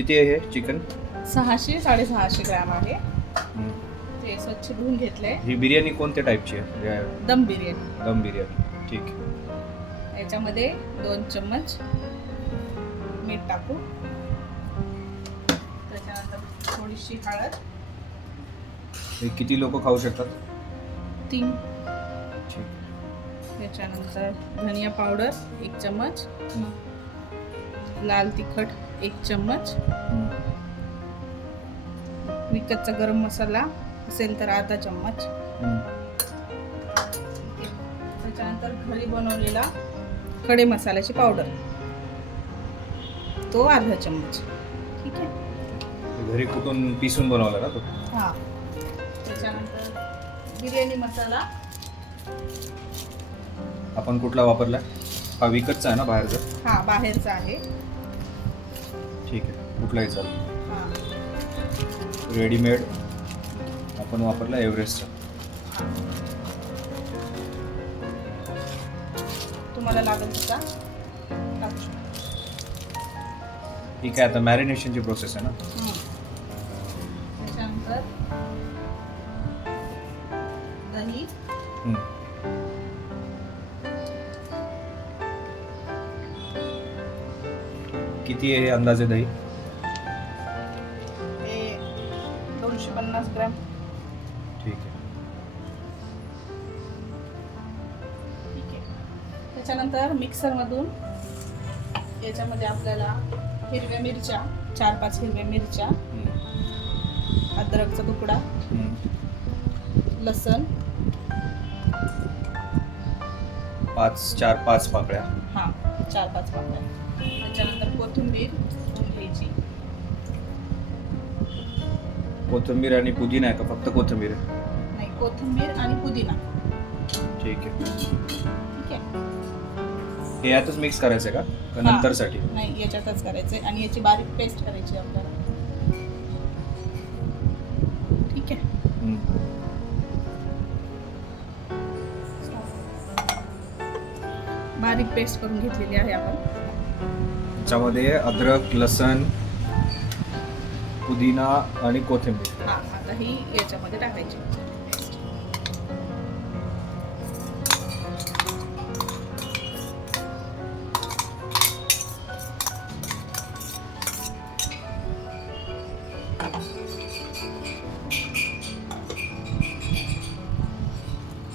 किती आहे हे चिकन? 600-650 ग्रॅम आहे. ते स्वच्छ धुवून घेतले. ही बिर्याणी कोणत्या टाईपची आहे? दम बिर्याणी. दम बिर्याणी. ठीक आहे. याच्यामध्ये 2 चम्मच मीठ टाकू. त्याच्यानंतर थोडीशी हळद. हे किती लोक खाऊ शकतात? 3. ठीक. त्याच्यानंतर धनिया पावडर 1 चम्मच. लाल तिखट 1 चम्मच. विकतचा गरम मसाला असेल तर अर्धा चम्मच. त्याच्यानंतर घरी बनवलेला खडे मसाल्याची पावडर तो अर्धा चम्मच. ठीक आहे. घरी कुठून पिसून बनवला ना तो? हां. त्याच्यानंतर बिर्याणी मसाला आपण कुठला वापरला? हा विकतचा आहे ना बाहेरचा? हा बाहेरचा आहे. ठीक आहे. कुठलाही चालेल. हां. रेडीमेड आपण वापरला एव्हरेस्टचा. तुम्हाला लागेल तसा टाकू शकता. ठीक आहे. आता मॅरिनेशनची प्रोसेस आहे ना? त्याच्यानंतर दही. किती आहे अंदाजे दही? हे 250 ग्रॅम. ठीक आहे. ठीक आहे. त्याच्यानंतर मिक्सरमधून याच्यामध्ये आपल्याला हिरव्या मिरच्या 4-5 हिरव्या मिरच्या, अद्रकचा तुकडा, लसण 4-5 पाकळ्या. हां 4-5 पाकळ्या. त्याच्यानंतर कोथिंबीर घ्यायची. कोथिंबीर आणि पुदिना आहे का? फक्त कोथिंबीर आहे? नाही, कोथिंबीर आणि पुदिना. ठीक आहे. ठीक आहे. हे यातच मिक्स करायचं आहे का? का हां. नंतरसाठी? नाही, याच्यातच करायचंय आणि याची बारीक पेस्ट करायची आपल्याला. ठीक आहे. बारीक पेस्ट करून घेतलेली आहे आपण. त्याच्यामध्ये अद्रक, लसण, पुदिना आणि कोथिंबीर. हा, आता ही याच्यामध्ये टाकायची.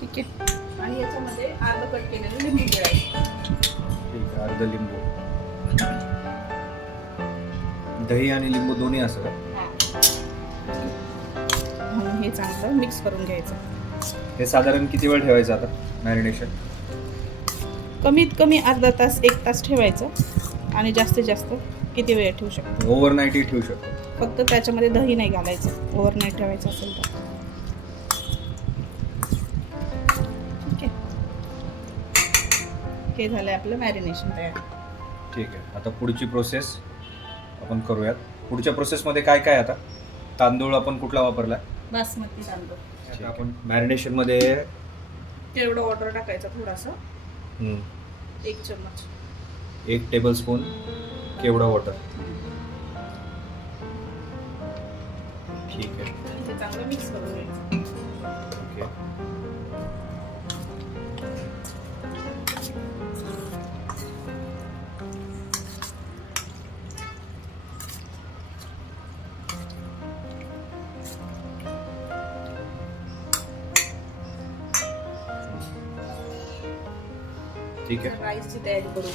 ठीक आहे. आणि याच्यामध्ये अर्ध कट केलेलं लिंबू गिळायचं. ठीक आहे. अर्ध लिंबू. दही आणि लिंबू दोन्ही असं का? म्हणून हे चांगलं मिक्स करून घ्यायचं. हे साधारण किती वेळ ठेवायचं आता मॅरिनेशन? कमीत कमी अर्धा तास 1 तास ठेवायचं आणि जास्तीत जास्त किती वेळ ठेवू शकतो? ओव्हरनाईटही ठेवू शकतो. फक्त त्याच्यामध्ये दही नाही घालायचं ओव्हरनाईट ठेवायचं असेल तर. ठीक आहे. हे झालंय आपलं मॅरिनेशन तयार. ठीक आहे. आता पुढची प्रोसेस आपण करूयात. पुढच्या प्रोसेसमध्ये काय काय आता? तांदूळ आपण कुठला वापरला? बासमती तांदूळ. आता आपण मॅरिनेशनमध्ये तेवढं ऑर्डर टाकायचं थोडासा. 1 चम्मच. 1 टेबलस्पून केवढा वॉटर. ठीक आहे. हे चांगलं मिक्स करून घ्यायचं. ओके. ठीक आहे. राईसची तयारी करू.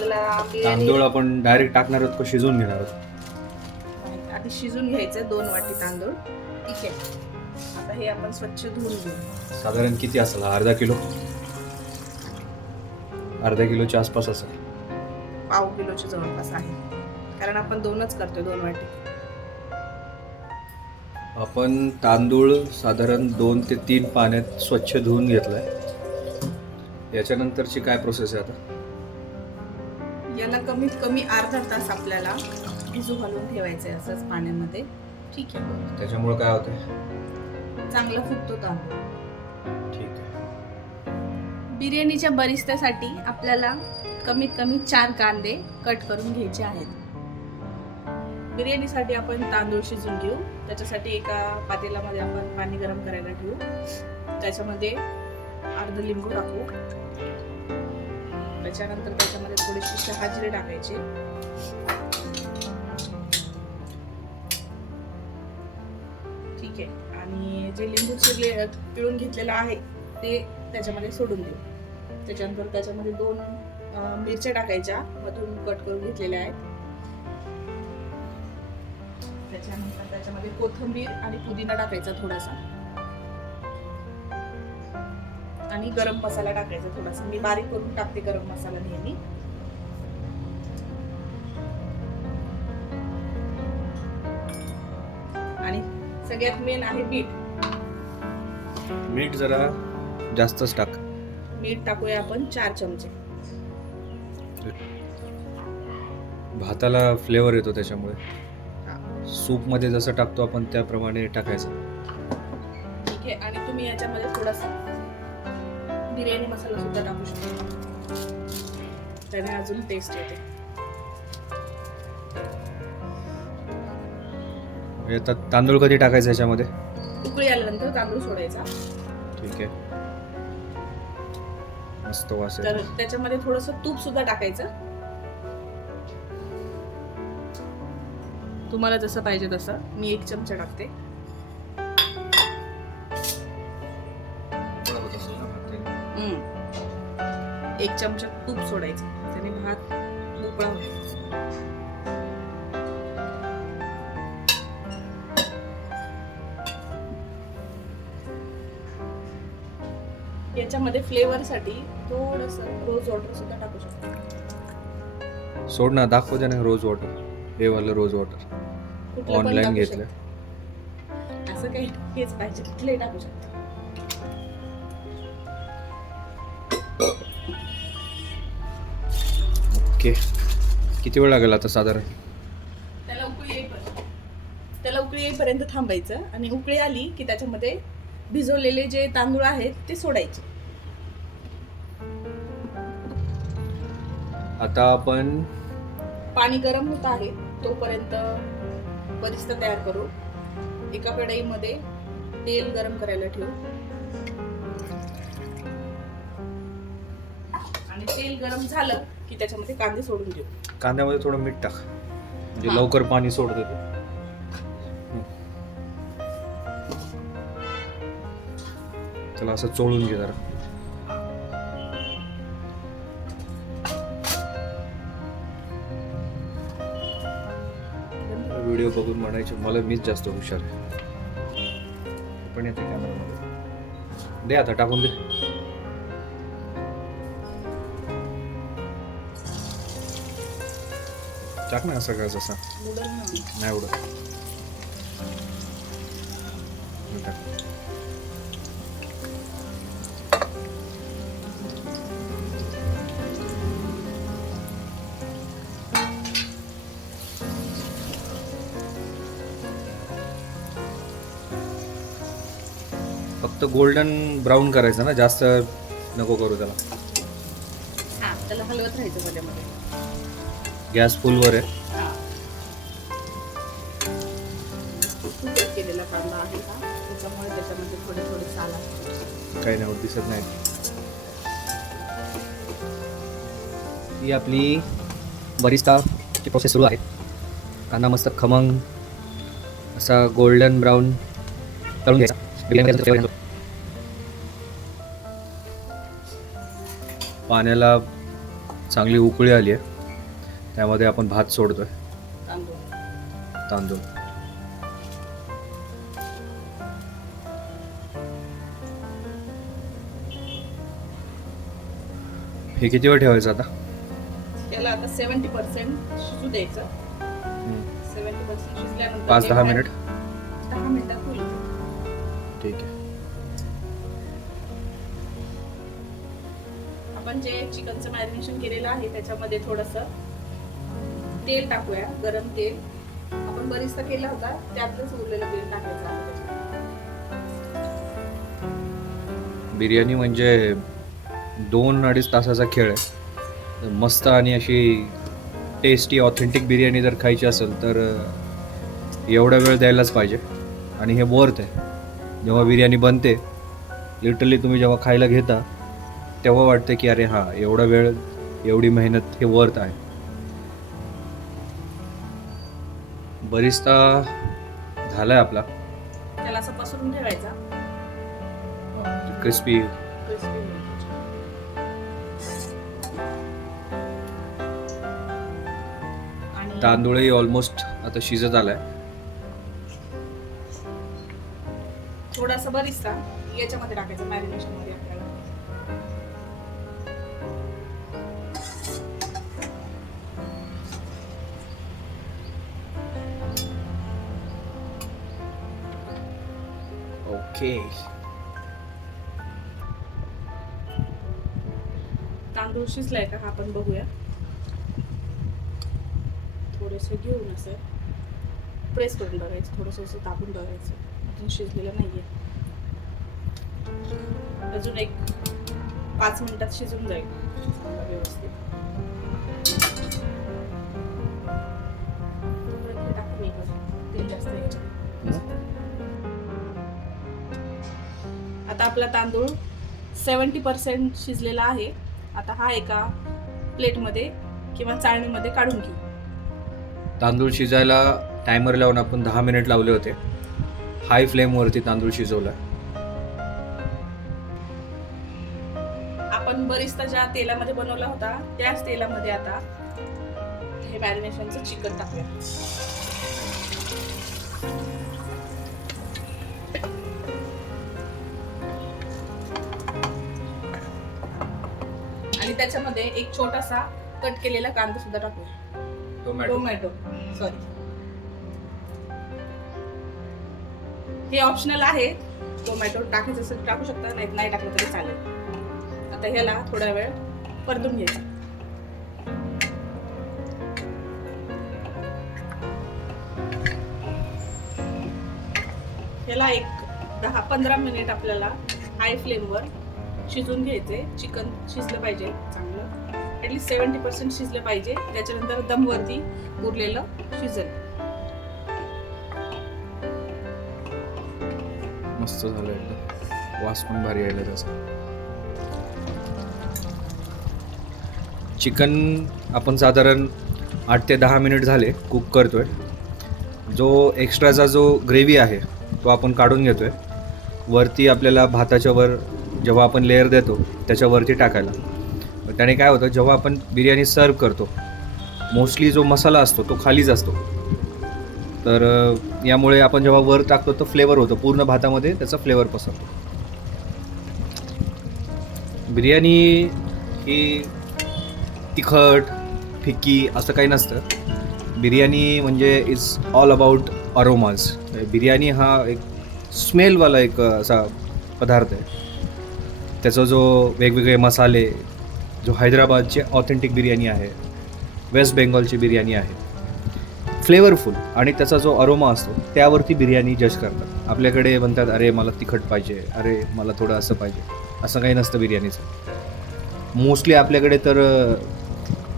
आपल्याला तांदूळ आपण डायरेक्ट टाकणार आहोत का शिजवून घेणार आहोत? आधी शिजून घ्यायचं 2 वाटी तांदूळ. ठीक आहे. आता हे आपण स्वच्छ धुवून घेऊ. साधारण किती असेल? अर्धा किलो? अर्धा किलोच्या आसपास असेल. पाव किलोच्या जवळपास आहे, कारण आपण 2च करतोय 2 वाटी. आपण तांदूळ साधारण 2 ते 3 पाण्यात स्वच्छ धुवून घेतलाय. याच्यानंतरची काय प्रोसेस आहे आता? याला कमीत कमी अर्धा तास आपल्याला भिजू घालून ठेवायचं आहे असंच पाण्यामध्ये. ठीक आहे. त्याच्यामुळे काय होतंय? चांगला फुगतो तांदूळ. ठीक आहे. बिर्याणीच्या बरिस्त्यासाठी आपल्याला कमीत कमी 4 कांदे कट करून घ्यायचे आहेत. बिर्याणीसाठी आपण तांदूळ शिजून घेऊ. त्याच्यासाठी एका पातेल्यामध्ये आपण पाणी गरम करायला ठेवू. त्याच्यामध्ये अर्ध लिंबू टाकू. त्याच्यानंतर त्याच्यामध्ये थोडीशी शहाजिरे टाकायची. ठीक आहे. आणि जे लिंबू पिळून घेतलेलं आहे ते त्याच्यामध्ये सोडून देऊ. त्याच्यानंतर त्याच्यामध्ये 2 मिरच्या टाकायच्या, मधून कट करून घेतलेल्या आहेत. त्याच्यानंतर त्याच्यामध्ये कोथिंबीर आणि पुदिना टाकायचा थोडासा, आणि गरम मसाला टाकायचा थोडासा. मी बारीक करून टाकते गरम मसाला नेहमी. आणि सगळ्यात मेन आहे मीठ जरा जास्तच टाक. मीठ टाकूया आपण 4 चमचे. भाताला फ्लेवर येतो त्याच्यामुळे. सूप मध्ये जसं टाकतो आपण त्याप्रमाणे टाकायचं. ठीक आहे. आणि तुम्ही याच्यामध्ये थोडासा बिर्याणी मसाला सुद्धा टाकू शकता, त्याने अजून टेस्ट येते. आता तांदूळ कधी टाकायचं याच्यामध्ये? उकळी आल्यानंतर तांदूळ सोडायचा. ठीक आहे. मस्त वास तर येतो. त्याच्यामध्ये थोडंसं तूप सुद्धा टाकायचं, तुम्हाला जसं पाहिजे तसं. मी 1 चमचा टाकते. हम्म. 1 चमचा तूप सोडायचं, त्याने भात मोकळा होतो. याच्यामध्ये फ्लेवर साठी थोडंसं रोज वॉटर सुद्धा टाकू शकतो. सोड ना, दाखव दे ना रोज वॉटर. हे वाला रोज वॉटर कुठलं पण ऑनलाईन टाकू घेतलं. शकतो. असं काही हेच पाहिजे, कुठलंही टाकू शकतो. ओके. किती वेळ लागेल आता साधारण? त्याला उकळी येईपर्यंत थांबायचं, आणि उकळी आली की त्याच्यामध्ये भिजवलेले जे तांदूळ आहेत ते सोडायचे. आता आपण पाणी गरम होत आहे तोपर्यंत बरिस्ता तयार करू. एका कढईमध्ये तेल गरम करायला ठेवू, आणि तेल गरम झालं की त्याच्यामध्ये कांदे सोडून देऊ. कांद्यामध्ये थोडं मीठ टाक, म्हणजे हा. लवकर पाणी सोडतो ते. त्याला असं चोळून घे जरा. व्हिडिओ बघून म्हणायचे मला मीच जास्त हुशार आहे. पण येते कॅमेरामध्ये. दे आता, टाकून दे. टाक ना सगळं जसा. बुडल ना. नाही उडत. टाक. फक्त गोल्डन ब्राऊन करायचं ना, जास्त नको करू त्याला. हा, त्याला हलवत राहायचं मध्ये मध्ये. गॅस फुलवर आहे. सुकट केलेला कांदा आहे का, त्याच्यामुळे त्याच्यामध्ये थोडे थोडे साल असतात. काही नाही होत, दिसत नाही. ही आपली बरिस्ताची प्रोसेस सुरू आहे. कांदा मस्त खमंग असा गोल्डन ब्राऊन तळून घ्यायचा. पाण्याला चांगली उकळी आली आहे, त्यामध्ये आपण भात सोडतोय. तांदूळ हे किती वेळ ठेवायचं आता? त्याला आता 70% शिजू द्यायचं. 70% शिजल्यानंतर 5-10 मिनिट. 10 मिनिटात होईल. ठीक आहे. आपण जे चिकनचं मॅरिनेशन केलेलं आहे त्याच्यामध्ये थोडंसं तेल टाकूया, गरम तेल. आपण बरिस्ता केला होता त्यातलंच उरलेलं तेल टाकायचं आहे त्याच्यामध्ये. बिर्याणी म्हणजे 2-2.5 तासाचा खेळ आहे. मस्त आणि अशी टेस्टी ऑथेंटिक बिर्याणी जर खायची असेल तर एवढा वेळ द्यायलाच पाहिजे आणि हे वर्थ आहे. जेव्हा बिर्याणी बनते लिटरली तुम्ही जेव्हा खायला घेता तेव्हा वाटते की अरे हां, एवढा वेळ एवढी मेहनत हे वर्थ आहे. बरिस्ता झालाय आपला त्याला असं पसरून ठेवायचा. क्रिस्पी. आणि तांदूळही ऑलमोस्ट आता शिजत आलाय. थोडासा बरिस्ता याच्यामध्ये टाकायचा मॅरिनेशन मध्ये आपल्याला. ओके. तांदूळ शिजलाय का हा आपण बघूया. थोडस घेऊन असं प्रेस करून बघायचं, थोडस असं दाबून बघायचं. अजून शिजलेलं नाहीये. अजून एक 5 मिनिटात शिजून जाईल व्यवस्थित. टाकून तेल जास्त याच्यात. आता आपला तांदूळ 70% शिजलेला आहे. आता हा एका प्लेटमध्ये किंवा चाळणीमध्ये काढून घेऊ. तांदूळ शिजायला टायमर लावून आपण 10 मिनिट लावले होते. हाय फ्लेमवरती तांदूळ शिजवला. आपण बरिस्ता ज्या तेलामध्ये बनवला होता त्याच तेलामध्ये आता हे मॅरिनेशनचं चिकन टाकूया. आणि त्याच्यामध्ये एक छोटासा कट केलेला कांदा सुद्धा टाकूया. टोमॅटो सॉरी, हे ऑप्शनल आहे. टोमॅटो टाकायचं असेल टाकू शकता, नाही टाकलं तरी चालेल. आता ह्याला थोडा वेळ परतून घ्यायचा. ह्याला एक 10-15 मिनिट आपल्याला हाय फ्लेमवर शिजून घ्यायचे. चिकन शिजलं पाहिजे चांगलं, ॲटलीस्ट 70% शिजलं पाहिजे. त्याच्यानंतर दमवरती उरलेलं शिजेल. मस्त झालं एकदम. वास पण भारी यायला त्याचा. चिकन आपण साधारण 8 ते 10 मिनिट झाले कुक करतोय. जो एक्स्ट्राचा जो ग्रेव्ही आहे तो आपण काढून घेतोय. वरती आपल्याला भाताच्या वर जेव्हा आपण लेअर देतो त्याच्यावरती टाकायला. त्याने काय होतं, जेव्हा आपण बिर्याणी सर्व करतो मोस्टली जो मसाला असतो तो खालीच असतो. तर यामुळे आपण जेव्हा वर टाकतो तो फ्लेवर होतो, पूर्ण भातामध्ये त्याचा फ्लेवर पसरतो. बिर्याणी ही तिखट फिक्की असं काही नसतं. बिर्याणी म्हणजे is all about aromas. Biryani हा एक स्मेलवाला एक असा पदार्थ आहे. त्याचा जो वेगवेगळे मसाले, जो हैदराबादची ऑथेंटिक बिर्याणी आहे, वेस्ट बेंगॉलची बिर्याणी आहे, फ्लेवरफुल, आणि त्याचा जो अरोमा असतो त्यावरती बिर्याणी जज करतात. आपल्याकडे म्हणतात अरे मला तिखट पाहिजे, अरे मला थोडं असं पाहिजे. असं काही नसतं बिर्याणीचं. मोस्टली आपल्याकडे तर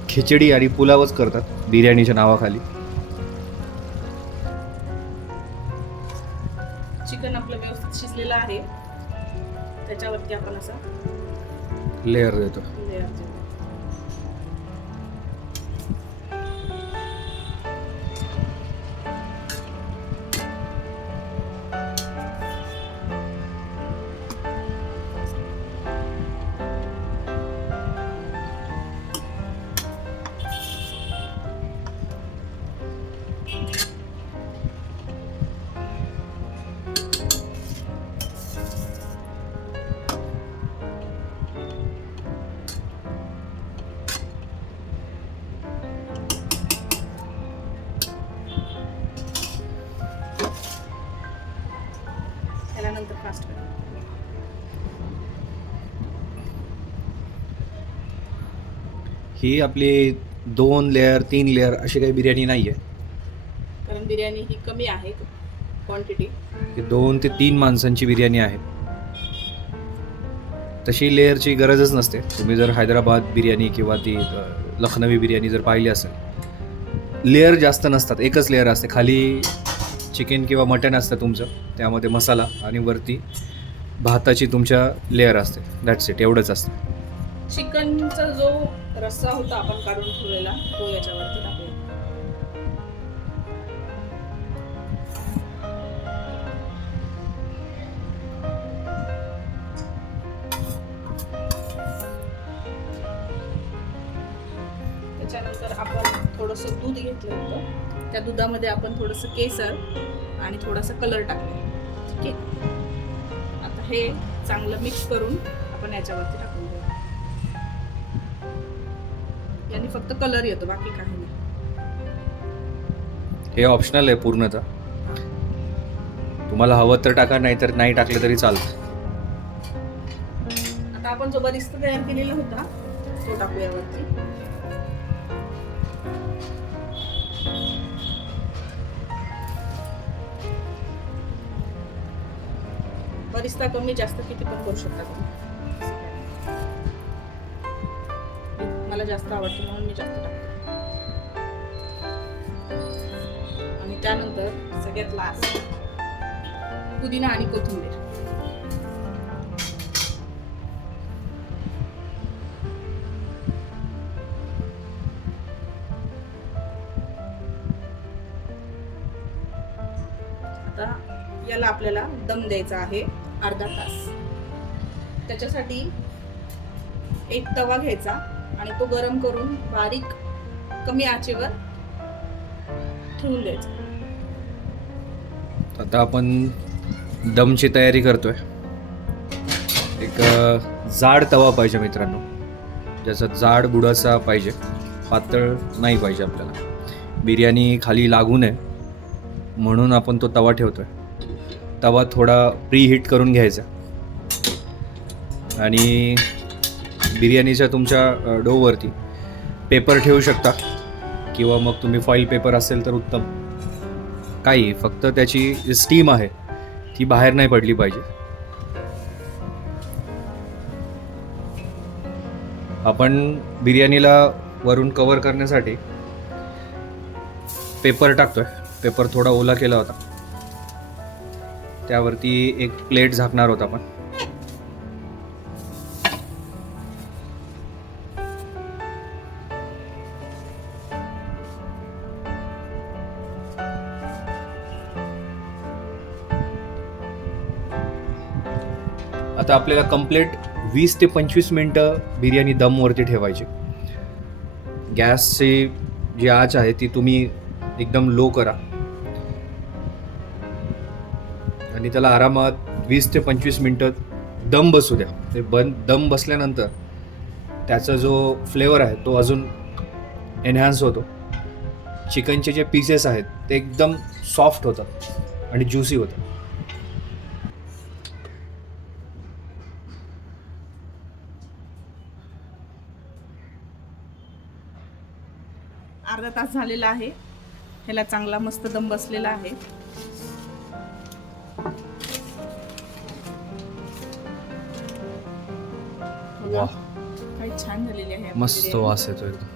खिचडी आणि पुलावच करतात बिर्याणीच्या नावाखाली. चिकन आपलं व्यवस्थित शिजलेलं आहे. त्याच्यावरती आपण असं लेअर देतो. लेअर देऊ. त्यानंतर फास्ट करा. ही आपली 2 लेअर 3 लेअर अशी काही बिर्याणी नाही आहे. कारण बिर्याणी ही कमी आहे क्वांटिटी. 2 ते 3 माणसांची बिर्याणी आहे. तशी लेअरची गरजच नसते. तुम्ही जर हैदराबाद बिर्याणी किंवा ती लखनवी बिर्याणी जर पाहिली असेल, लेअर जास्त नसतात. एकच लेअर असते. खाली चिकन किंवा मटण असतं तुमचं, त्यामध्ये मसाला आणि वरती भाताची तुमच्या लेअर असते. दॅट्स इट, एवढंच असतं. चिकनचा जो रस्सा होता आपण काढून ठेवलेला तो याच्यावरती टाकूया. त्याच्यानंतर आपण थोडंसं दूध घेतलं होतं, त्या दुधामध्ये आपण थोडंसं केसर आणि थोडासा कलर टाकला. ठीक आहे, आता हे चांगलं मिक्स करून आपण याच्यावरती टाकून देऊ. याने फक्त कलर येतो, बाकी काही नाही. हे ऑप्शनल आहे पूर्णतः. तुम्हाला हवं तर टाका, नाही तर नाही टाकलं तरी चालतं. आता आपण जो बरिस्ता तयार केलेला होता तो टाकूया वरती. बरिस्ता कमी जास्त किती पण करू शकता तुम्ही. मला जास्त आवडतं म्हणून मी जास्त टाकते. आणि त्यानंतर सगळ्यात लास्ट पुदिना आणि कोथिंबीर. आता याला आपल्याला दम द्यायचा आहे अर्धा तास. त्याच्यासाठी एक तवा घ्यायचा आणि तो गरम करून बारीक कमी आचेवर ठेवून द्यायचा. आता आपण दमची तयारी करतोय. एक जाड तवा पाहिजे मित्रांनो, ज्याचा जाड बुडाचा पाहिजे, पातळ नाही पाहिजे आपल्याला. बिर्याणी खाली लागू नये म्हणून आपण तो तवा ठेवतोय. तवा थोडा प्री हीट करून घ्यायचा आणि बिर्याणीच्या तुमच्या डोवरती पेपर ठेवू शकता किंवा मग तुम्ही फॉईल पेपर असेल तर उत्तम. काही फक्त त्याची जी स्टीम आहे ती बाहेर नाही पडली पाहिजे. आपण बिर्याणीला वरून कव्हर करण्यासाठी पेपर टाकतोय. पेपर थोडा ओला केला होता, त्यावरती एक प्लेट झाकणार होता आपण. आता आपल्याला कंप्लीट 20 ते 25 मिनटं बिर्याणी दमवरती ठेवायची. गॅसची जी आच आहे ती तुम्ही एकदम लो करा आणि त्याला आरामात 20 ते 25 मिनटं दम बसू द्या. ते दम बसल्यानंतर त्याचा जो फ्लेवर आहे तो अजून एनहान्स होतो. चिकनचे जे पीसेस आहेत ते एकदम सॉफ्ट होतात आणि ज्युसी होतात. अर्धा तास झालेला आहे. ह्याला चांगला मस्त दम बसलेला आहे. वाह, काही छान झालेली आहे आपली मस्त बिर्याणी. वास येतो एकदम.